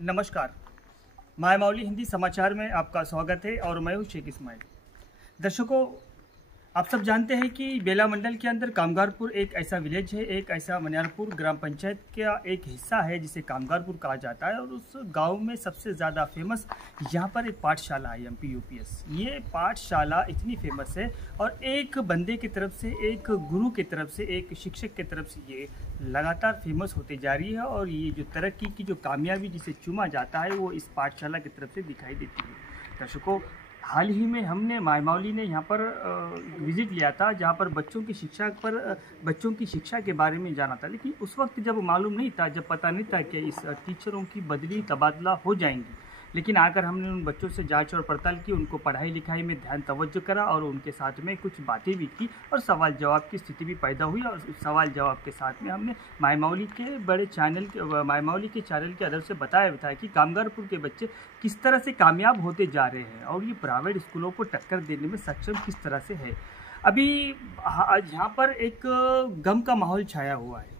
नमस्कार। मायमौली हिंदी समाचार में आपका स्वागत है और मैं हूँ शेख इस्माइल। दर्शकों, आप सब जानते हैं कि बेला मंडल के अंदर कामगारपुर एक ऐसा विलेज है, एक ऐसा मनियारपुर ग्राम पंचायत का एक हिस्सा है जिसे कामगारपुर कहा जाता है। और उस गांव में सबसे ज़्यादा फेमस यहाँ पर एक पाठशाला है, एमपी यूपीएस। ये पाठशाला इतनी फेमस है और एक बंदे की तरफ से, एक गुरु की तरफ से, एक शिक्षक की तरफ से ये लगातार फेमस होती जा रही है। और ये जो तरक्की की जो कामयाबी जिसे चूमा जाता है वो इस पाठशाला की तरफ से दिखाई देती है। दर्शकों, हाल ही में हमने मायमौली ने यहाँ पर विज़िट लिया था, जहाँ पर बच्चों की शिक्षा के बारे में जाना था। लेकिन उस वक्त जब मालूम नहीं था, जब पता नहीं था कि इस टीचरों की बदली तबादला हो जाएंगी, लेकिन आकर हमने उन बच्चों से जांच और पड़ताल की, उनको पढ़ाई लिखाई में ध्यान तवज्जो करा और उनके साथ में कुछ बातें भी की और सवाल जवाब की स्थिति भी पैदा हुई। और उस सवाल जवाब के साथ में हमने मायमौली के चैनल के अदर से बताया कि कामगारपुर के बच्चे किस तरह से कामयाब होते जा रहे हैं और ये प्राइवेट स्कूलों को टक्कर देने में सक्षम किस तरह से है। अभी यहाँ पर एक गम का माहौल छाया हुआ है।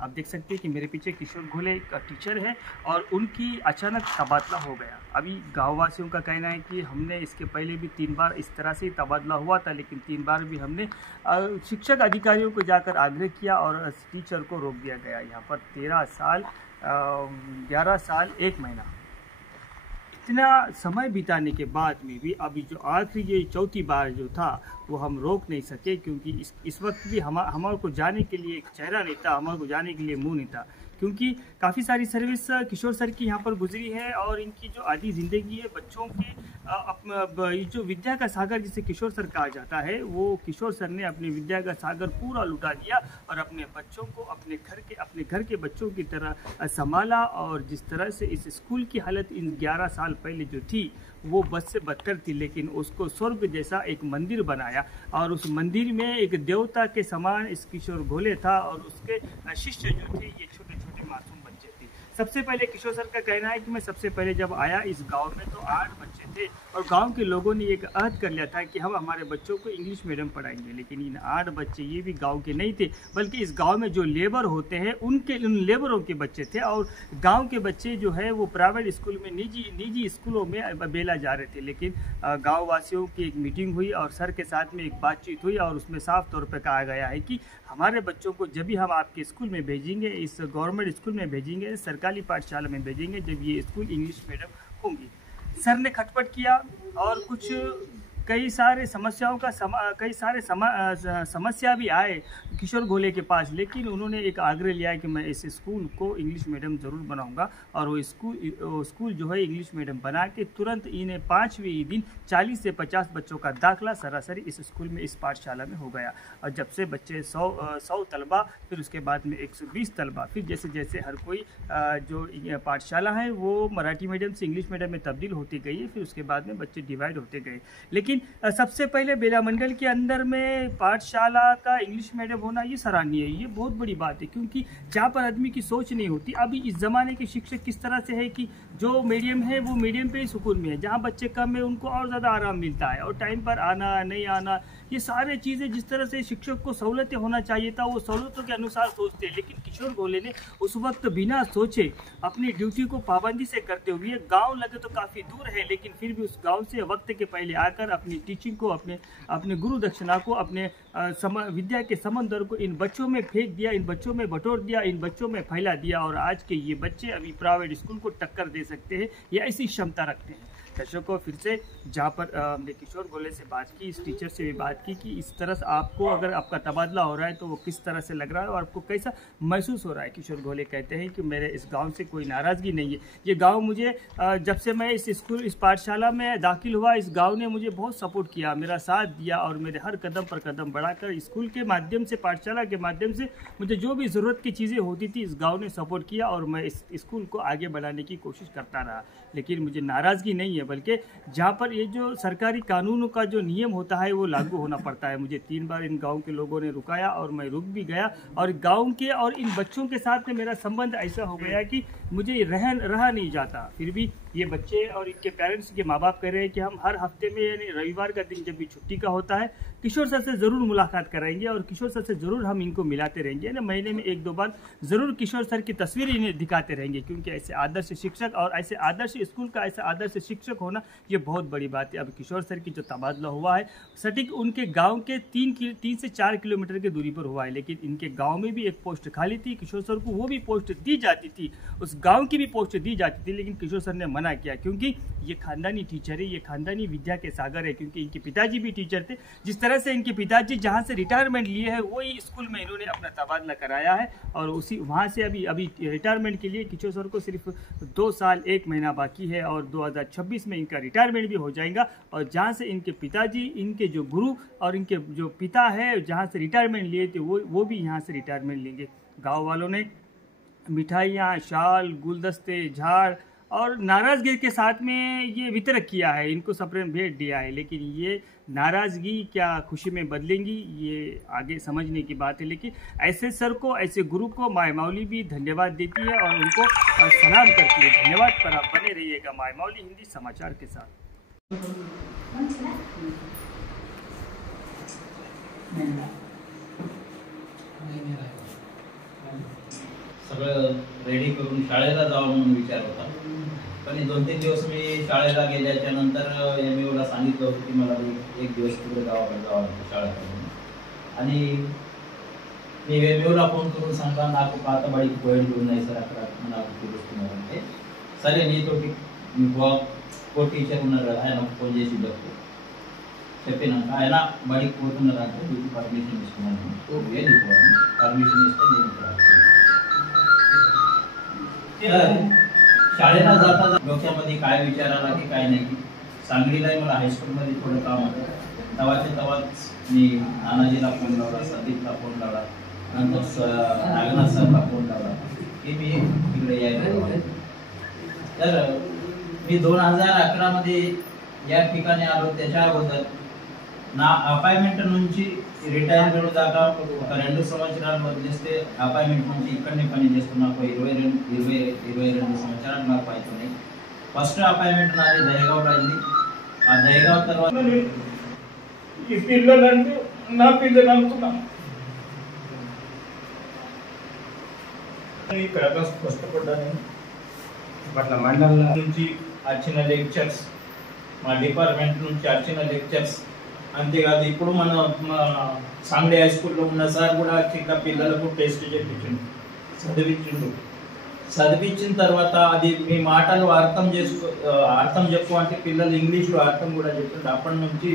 आप देख सकते हैं कि मेरे पीछे किशोर घोले एक टीचर है और उनकी अचानक तबादला हो गया। अभी गाँव वासियों का कहना है कि हमने इसके पहले भी 3 बार इस तरह से ही तबादला हुआ था, लेकिन 3 बार भी हमने शिक्षक अधिकारियों को जाकर आग्रह किया और टीचर को रोक दिया गया। यहाँ पर 13 साल 11 साल 1 महीना इतना समय बिताने के बाद में भी अभी जो आखिरी ये चौथी बार जो था वो हम रोक नहीं सके, क्योंकि इस वक्त भी हमारे को जाने के लिए एक चेहरा नहीं था, हमारे को जाने के लिए मुंह नहीं था। क्योंकि काफ़ी सारी सर्विस किशोर सर की यहाँ पर गुजरी है और इनकी जो आधी ज़िंदगी है बच्चों की जो विद्या का सागर जिसे किशोर सर कहा जाता है, वो किशोर सर ने अपनी विद्या का सागर पूरा लुटा दिया और अपने बच्चों को अपने घर के बच्चों की तरह संभाला। और जिस तरह से इस स्कूल की हालत इन 11 साल पहले जो थी वो बद से बदतर थी, लेकिन उसको स्वर्ग जैसा एक मंदिर बनाया और उस मंदिर में एक देवता के समान इस किशोर घोले था और उसके शिष्य जो थे ये छोटे छोटे मासूम बच्चे थे। सबसे पहले किशोर सर का कहना है कि मैं सबसे पहले जब आया इस गांव में तो 8 बच्चे थे और गांव के लोगों ने एक अहद कर लिया था कि हम हमारे बच्चों को इंग्लिश मीडियम पढ़ाएंगे। लेकिन इन 8 बच्चे ये भी गांव के नहीं थे, बल्कि इस गांव में जो लेबर होते हैं उन लेबरों के बच्चे थे। और गांव के बच्चे जो है वो प्राइवेट स्कूल में निजी स्कूलों में बेला जा रहे थे। लेकिन गाँव वासियों की एक मीटिंग हुई और सर के साथ में एक बातचीत हुई और उसमें साफ तौर पर कहा गया है कि हमारे बच्चों को जब भी हम आपके स्कूल में भेजेंगे, इस गवर्नमेंट स्कूल में भेजेंगे, सरकारी पाठशाला में भेजेंगे, जब ये स्कूल इंग्लिश मीडियम होंगी। सर ने खटपट किया और कई सारे समस्या भी आए किशोर घोले के पास, लेकिन उन्होंने एक आग्रह लिया कि मैं इस स्कूल को इंग्लिश मीडियम ज़रूर बनाऊंगा। और वो स्कूल जो है इंग्लिश मीडियम बना के तुरंत इन्हें 5वें दिन 40 से 50 बच्चों का दाखला सरासरी इस स्कूल में, इस पाठशाला में हो गया। और जब से बच्चे 100 तलबा, फिर उसके बाद में 120 तलबा, फिर जैसे जैसे हर कोई जो पाठशाला है वो मराठी मीडियम से इंग्लिश मीडियम में तब्दील होती गई है, फिर उसके बाद में बच्चे डिवाइड होते गए। लेकिन सबसे पहले बेला मंडल के अंदर में पाठशाला का इंग्लिश मीडियम होना ये सराहनीय है, ये बहुत बड़ी बात है। क्योंकि जहाँ पर आदमी की सोच नहीं होती, अभी इस ज़माने के शिक्षक किस तरह से है कि जो मीडियम है वो मीडियम पे ही सुकून में है, जहाँ बच्चे कम है उनको और ज़्यादा आराम मिलता है और टाइम पर आना नहीं आना, ये सारे चीज़ें जिस तरह से शिक्षक को सहूलतें होना चाहिए था वो सहूलतों के अनुसार सोचते हैं। लेकिन किशोर घोले ने उस वक्त बिना सोचे अपनी ड्यूटी को पाबंदी से करते हुए, गाँव लगे तो काफ़ी दूर है लेकिन फिर भी उस गाँव से वक्त के पहले आकर अपनी टीचिंग को, अपने गुरु दक्षिणा को, अपने विद्या के समंदर को इन बच्चों में फेंक दिया, इन बच्चों में बटोर दिया, इन बच्चों में फैला दिया। और आज के ये बच्चे अभी प्राइवेट स्कूल को टक्कर दे सकते हैं या ऐसी क्षमता रखते हैं। दर्शकों, फिर से जहाँ पर हमने किशोर घोले से बात की, इस टीचर से भी बात की कि इस तरह से आपको अगर आपका तबादला हो रहा है तो वो किस तरह से लग रहा है और आपको कैसा महसूस हो रहा है। किशोर घोले कहते हैं कि मेरे इस गांव से कोई नाराज़गी नहीं है। ये गांव मुझे जब से मैं इस पाठशाला में दाखिल हुआ, इस गांव ने मुझे बहुत सपोर्ट किया, मेरा साथ दिया और मेरे हर कदम पर कदम बढ़ाकर स्कूल के माध्यम से, पाठशाला के माध्यम से मुझे जो भी ज़रूरत की चीज़ें होती थी इस गाँव ने सपोर्ट किया और मैं इस स्कूल को आगे बढ़ाने की कोशिश करता रहा। लेकिन मुझे नाराज़गी नहीं है, बल्कि जहाँ पर ये जो सरकारी कानूनों का जो नियम होता है वो लागू होना पड़ता है। मुझे 3 बार इन गांव के लोगों ने रुकाया और मैं रुक भी गया, और गांव के और इन बच्चों के साथ में मेरा संबंध ऐसा हो गया कि मुझे रहा नहीं जाता। फिर भी ये बच्चे और इनके पेरेंट्स के माँ बाप कह रहे हैं कि हम हर हफ्ते में यानी रविवार का दिन जब भी छुट्टी का होता है किशोर सर से ज़रूर मुलाकात कराएंगे और किशोर सर से ज़रूर हम इनको मिलाते रहेंगे ना, महीने में 1-2 बार ज़रूर किशोर सर की तस्वीर इन्हें दिखाते रहेंगे, क्योंकि ऐसे आदर्श शिक्षक और ऐसे आदर्श स्कूल का ऐसा आदर्श शिक्षक होना ये बहुत बड़ी बात है। अब किशोर सर की जो तबादला हुआ है सटीक उनके गाँव के 3 से 4 किलोमीटर की दूरी पर हुआ है, लेकिन इनके गाँव में भी एक पोस्ट खाली थी, किशोर सर को वो भी पोस्ट दी जाती थी, उस गाँव की भी पोस्ट दी जाती थी, लेकिन किशोर सर ने मना किया, क्योंकि ये खानदानी टीचर है, ये खानदानी विद्या के सागर है, क्योंकि इनके पिताजी भी टीचर थे। जिस तरह से इनके पिताजी जहाँ से रिटायरमेंट लिए हैं वही स्कूल में इन्होंने अपना तबादला कराया है, और उसी वहाँ से अभी रिटायरमेंट के लिए किशोर सर को सिर्फ 2 साल 1 महीना बाकी है, और 2026 में इनका रिटायरमेंट भी हो जाएगा। और जहाँ से इनके पिताजी, इनके जो गुरु और इनके जो पिता है जहाँ से रिटायरमेंट लिए थे वो भी यहाँ से रिटायरमेंट लेंगे। गाँव वालों ने मिठाइयाँ, शाल, गुलदस्ते, झाड़ और नाराज़गी के साथ में ये वितरक किया है, इनको सप्रेम भेंट दिया है, लेकिन ये नाराज़गी क्या खुशी में बदलेंगी ये आगे समझने की बात है। लेकिन ऐसे सर को, ऐसे गुरु को माय मौली भी धन्यवाद देती है और उनको सलाम करती है। धन्यवाद, पर आप बने रहिएगा माय मौली हिंदी समाचार के साथ। सगळं रेडी करून शाळेला जावं म्हणून विचार होता, पण 2-3 दिवस मी शाळेला गेल्याच्या नंतर एमयूला सांगितलं होतं की मला एक दिवस तिकडे गावाकडे जावं लागतं शाळा करून, आणि मी एमयूला फोन करून सांगा నాకు పాతబడి కోయలు ఉన్నాయి సార్ అక్కడ నాకు తెలుస్తున్నారంటే సరే నీతోటి కో టీచర్ ఉన్నారు కదా ఆయనకు ఫోన్ చేసి చెప్పినాక ఆయన బడికి పోతున్నారంటే మీకు పర్మిషన్ ఇస్తున్నాను, వెళ్ళిపోవాలి, పర్మిషన్ ఇస్తే నేను शाळेला जाता डोक्यामध्ये काय विचार आला की काय नाही, सांगलीला मला हायस्कूलमध्ये थोडं काम होतं, तेव्हाच मी नानाजीला फोन लावला, संदीपला फोन लावला, नंतर नागनाथ सरला फोन लावला की मी तिकडे यायला। तर मी 2011 मध्ये या ठिकाणी आलो, त्याच्या अगोदर నా అపాయింట్మెంట్ నుంచి రిటైర్మెంట్ దాకా ఒక 2 సంవత్సరాల మధ్యస్తే అపాయింట్మెంట్ నుంచి ఇక్కడనే పని చేస్తున్నా, 22 సంవత్సరాలు నాకు అవుతున్నాయి। ఫస్ట్ అపాయింట్మెంట్ నాది దయగావ్లో అయింది, ఆ దయగావ్ తర్వాత ఈ పిల్లలంటే నా పిల్లలు అనుకున్నా, ఇక్కడ కష్టపడ్డాను। పట్ల మండలం నుంచి వచ్చిన లెక్చర్స్, మా డిపార్ట్మెంట్ నుంచి వచ్చిన లెక్చర్స్, అంతేకాదు ఇప్పుడు మన సాంగ్లీ హై స్కూల్లో ఉన్న సార్ కూడా చిన్న పిల్లలకు టెస్ట్ చేయించండు, చదివించిన తర్వాత అది మీ మాటలు అర్థం చెప్పు అంటే పిల్లలు ఇంగ్లీష్లో అర్థం కూడా చెప్తుండే। అప్పటి నుంచి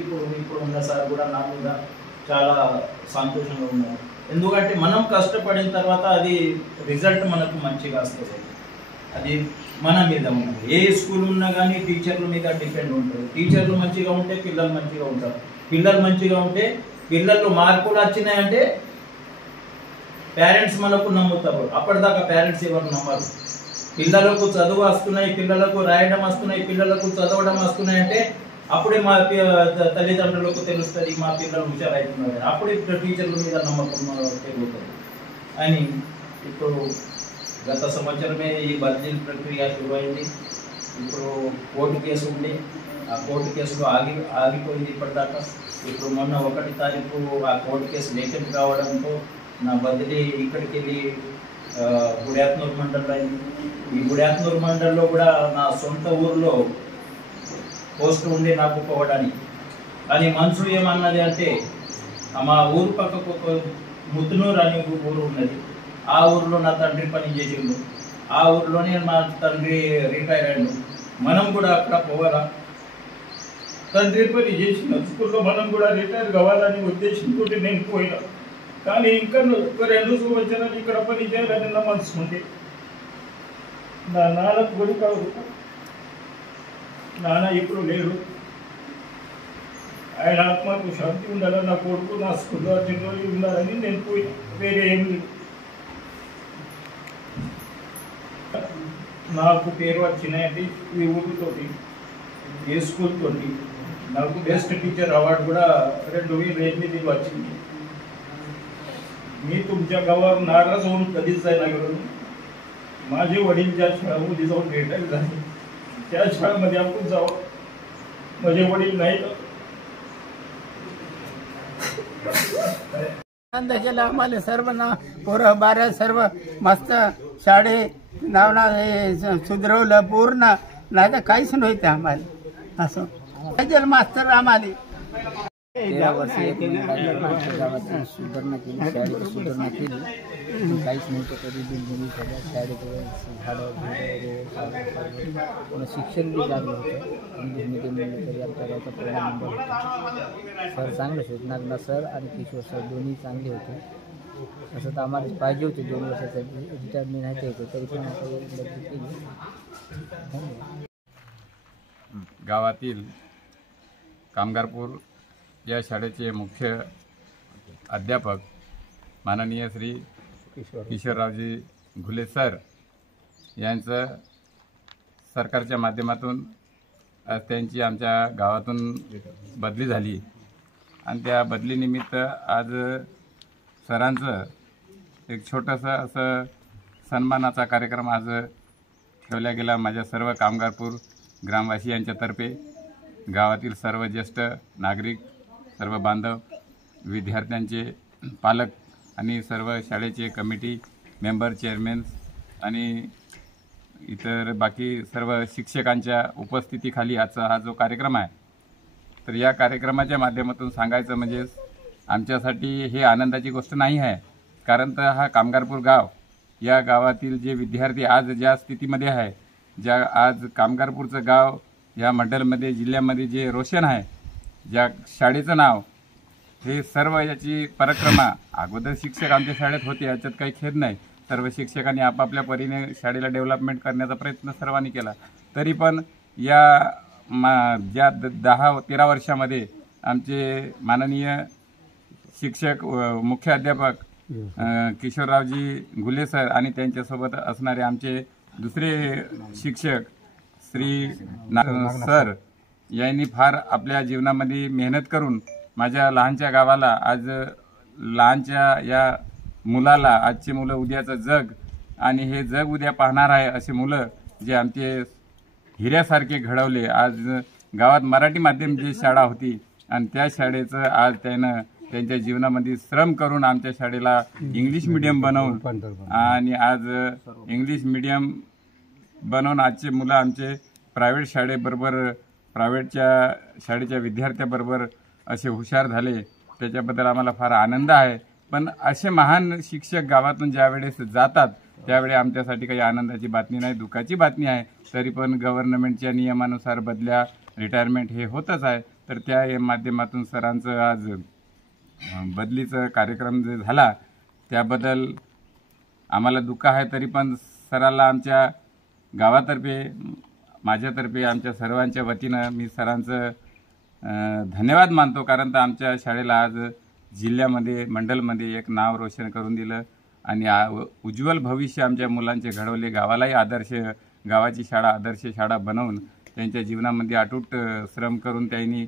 ఇప్పుడు ఉన్న సార్ కూడా నా మీద చాలా సంతోషంగా ఉన్నారు, ఎందుకంటే మనం కష్టపడిన తర్వాత అది రిజల్ట్ మనకు మంచిగా వస్తుంది, అది మన మీద ఉంటుంది। ఏ స్కూల్ ఉన్నా కానీ టీచర్ల మీద డిపెండ్ ఉంటుంది, టీచర్లు మంచిగా ఉంటే పిల్లలు మంచిగా ఉంటారు, పిల్లలు మంచిగా ఉంటే పిల్లలు మార్కులు వచ్చినాయంటే పేరెంట్స్ మనకు నమ్ముతారు, అప్పటిదాకా పేరెంట్స్ ఎవరు నమ్మరు। పిల్లలకు చదువు వస్తున్నాయి, పిల్లలకు రాయడం వస్తున్నాయి, పిల్లలకు చదవడం వస్తున్నాయి అంటే అప్పుడే మా తల్లిదండ్రులకు తెలుస్తుంది మా పిల్లలు హుషారైతున్నారు, అప్పుడే టీచర్ల మీద నమ్మకం పెరుగుతుంది అని। ఇప్పుడు గత సంవత్సరమే ఈ బదిలీ ప్రక్రియ శురువైంది, ఇప్పుడు కోర్టు కేసు ఉంది, ఆ కోర్టు కేసులో ఆగిపోయింది ఇప్పటిదాకా। ఇప్పుడు మొన్న 1 తారీఖు ఆ కోర్టు కేసు వేకెంట్ కావడంతో నా బదిలీ ఇక్కడికి వెళ్ళి గుడియాత్నూరు మండలంలో అయింది। ఈ గుడియాత్నూరు మండలంలో కూడా నా సొంత ఊరిలో పోస్ట్ ఉండి నాకు పోవడానికి, కానీ మనసు ఏమన్నది అంటే మా ఊరు పక్కకు ఒక ముద్దునూరు అనే ఊరు ఉన్నది, ఆ ఊరిలో నా తండ్రి పని చేసిండు, ఆ ఊరిలోనే మా తండ్రి రిటైర్ అయ్యాడు, మనం కూడా అక్కడ పోవాలా, తండ్రి పని చేసిన స్కూల్లో మనం కూడా రిటైర్ కావాలని ఉద్దేశంతో నేను పోయినా, కానీ ఇంకా 2 సంవత్సరాలు ఇక్కడ పని చేయాలని నా మనసు ఉంది। నా నాన్న కొడుకు నాన్న ఇప్పుడు లేడు, ఆయన ఆత్మకు శాంతి ఉండాలని, నా కొడుకు నా స్కూల్లో అర్జెంట్ ఉండాలని నేను పోయినా, వేరే ఏమి లేదు। నాకు పేరు వచ్చినాయండి ఈ ఊరితోటి, ఏ స్కూల్ తోటి నాకు బెస్ట్ टीचर अवॉर्ड కూడా 2008 వచ్చింది. मी तुमच्या गावावर नाराज होऊन कधीच जायला गेलो. माझे वडील ज्या शाळेमध्ये जाऊन रिटायर झाले त्या शाळेमध्ये आपण जावं. माझे वडील नाही आनंद केला आम्हाला सर्व ना पोरं बारा सर्व मस्त शाळे नावना सुधरवलं पूर्ण. नाही तर काहीच नव्हतं आम्हाला असं पाहिजे मास्तर आम्हाला. 13 वर्षी एक गावात सुधारणा केली, शाळेची सुधारणा केली. काहीच नव्हतं कधी बिल्डिंगी सगळ्या शाळेचं झाडं पूर्ण शिक्षण बी लागलं होतं. इंग्लिश मिडियम म्हणलं तरी आमच्या गावचा पहिला नंबर होता. सर चांगले होते, नागनाथ सर आणि किशोर सर दोन्ही चांगले होते. असं तर आम्हाला पाहिजे होते. 2 वर्षाचं रिटायरमेंट आहे ते तरी पण आता उपलब्ध केली. गावातील कामगारपूर या शाळेचे मुख्य अध्यापक माननीय श्री किशोररावजी घुले सर यांचं सरकारच्या माध्यमातून आज त्यांची आमच्या गावातून बदली झाली आणि त्या बदलीनिमित्त आज सरांचं एक छोटंसं असं सन्मानाचा कार्यक्रम आज ठेवला गेला. माझ्या सर्व कामगारपूर ग्रामवासियांच्यातर्फे गावातील सर्व ज्येष्ठ नागरिक, सर्व बांधव, विद्यार्थ्यांचे पालक आणि सर्व शाळेचे कमिटी मेंबर, चेअरमॅन्स आणि इतर बाकी सर्व शिक्षकांच्या उपस्थितीखाली आजचा हा जो कार्यक्रम आहे, तर या कार्यक्रमाच्या माध्यमातून सांगायचं म्हणजे आमच्यासाठी हे आनंदाची गोष्ट नाही आहे. कारण तर हा कामगारपूर गाव, या गावातील जे विद्यार्थी आज ज्या स्थितीमध्ये आहे, ज्या आज कामगारपूरचं गाव या मंडलमध्ये, जिल्ह्यामध्ये जे रोशन आहे, ज्या शाळेचं नाव, हे सर्व याची परिक्रमा अगोदर शिक्षक आमच्या शाळेत होते, याच्यात काही खेद नाही. सर्व शिक्षकांनी आपापल्या परीने शाळेला डेव्हलपमेंट करण्याचा प्रयत्न सर्वांनी केला. तरी पण या ज्या 10-13 वर्षामध्ये आमचे माननीय शिक्षक मुख्याध्यापक किशोररावजी घुले सर आणि त्यांच्यासोबत असणारे आमचे दुसरे शिक्षक श्री सर यांनी फार आपल्या जीवनामध्ये मेहनत करून माझ्या लहानच्या गावाला, आज लहानच्या या मुलाला, आजचे मुलं उद्याचं जग आणि हे जग उद्या पाहणार आहे असे मुलं जे आमचे हिऱ्यासारखे घडवले. आज गावात मराठी माध्यम जी शाळा होती आणि त्या शाळेचं आज त्यानं त्यांच्या जीवनामध्ये श्रम करून आमच्या शाळेला इंग्लिश मिडियम बनवून आणि आज इंग्लिश मिडियम बनवून आजचे मुलं आमचे प्रायव्हेट शाळेबरोबर, प्रायव्हेटच्या शाळेच्या विद्यार्थ्याबरोबर असे हुशार झाले. त्याच्याबद्दल आम्हाला फार आनंद आहे. पण असे महान शिक्षक गावातून ज्यावेळेस जातात त्यावेळी आमच्यासाठी काही आनंदाची बातमी नाही, दुःखाची बातमी आहे. तरी पण गव्हर्नमेंटच्या नियमानुसार बदल्या, रिटायरमेंट हे होतच आहे. तर त्या माध्यमातून सरांचं आज बदलीचा कार्यक्रम जे झाला त्याबद्दल आम्हाला दुःख आहे. तरी पण सराला आमच्या गावातर्फे, माझ्यातर्फे, आमच्या सर्वांच्या वतीनं मी सरांचं धन्यवाद मानतो. कारण तर आमच्या शाळेला आज जिल्ह्यामध्ये, मंडलमध्ये एक नाव रोशन करून दिलं आणि उज्ज्वल भविष्य आमच्या मुलांचे घडवले. गावालाही आदर्श, गावाची शाळा आदर्श शाळा बनवून त्यांच्या जीवनामध्ये अटूट श्रम करून त्यांनी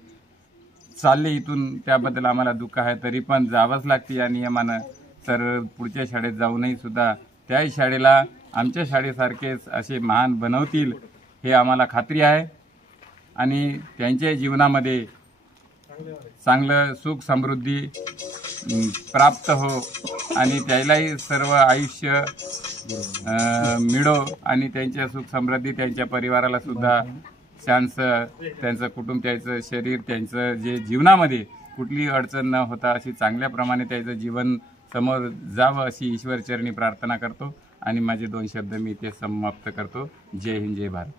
चालले इथून. त्याबद्दल आम्हाला दुःख आहे. तरी पण जावंच लागते या नियमानं. सर पुढच्या शाळेत जाऊनही सुद्धा त्याही शाळेला आमच्या शाळेसारखेच असे महान बनवतील हे आम्हाला खात्री आहे. आणि त्यांच्या जीवनामध्ये चांगलं सुख समृद्धी प्राप्त हो आणि त्यालाही सर्व आयुष्य मिळो आणि त्यांच्या सुख समृद्धी त्यांच्या परिवाराला सुद्धा शांत, त्यांचं कुटुंब, त्यांचं शरीर, त्यांचं जे जीवनामध्ये कुठलीही अडचण न होता अशी चांगल्याप्रमाणे त्याचं जीवन समोर जावं अशी ईश्वरचरणी प्रार्थना करतो आणि माझे 2 शब्द मी ते समाप्त करतो. जय हिंद, जय भारत.